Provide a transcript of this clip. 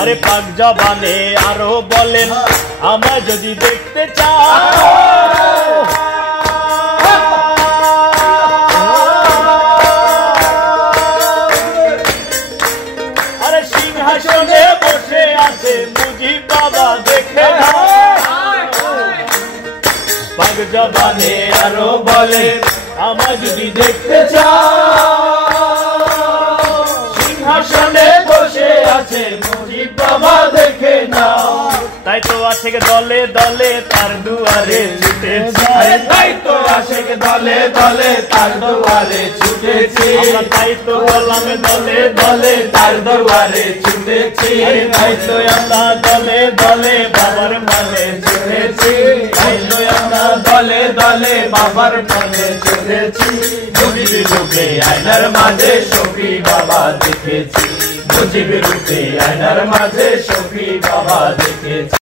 আরে পাক জবানে আরো বলেন আমায় যদি দেখতে চাও, আরে সিংহাসনে বসে আছে মুজিব বাবা দেখে নাও। পাক জবানে আরো বলেন আমায় যদি দেখতে চাও, সিংহাসনে বসে আছে মুজিব বাবা দেখে নাও। তাই তো আশেক দলে দলে তার দুয়ারে ছুটেছি, তাই তো আশেক দলে দলে তার দুয়ারে ছুটেছি, তাই তো গোলাম দলে দলে তার দুয়ারে ছুটেছি, তাই তো আমরা দলে দলে বাবার মানে ছুটেছি, তাই তো আমরা দলে দলে বাবার মনে ছুটেছি। মুজিব রূপে আয়নার মাঝে শফি বাবা দেখেছি, মুজিব রূপে আয়নার মাঝে শফি বাবা দেখেছি।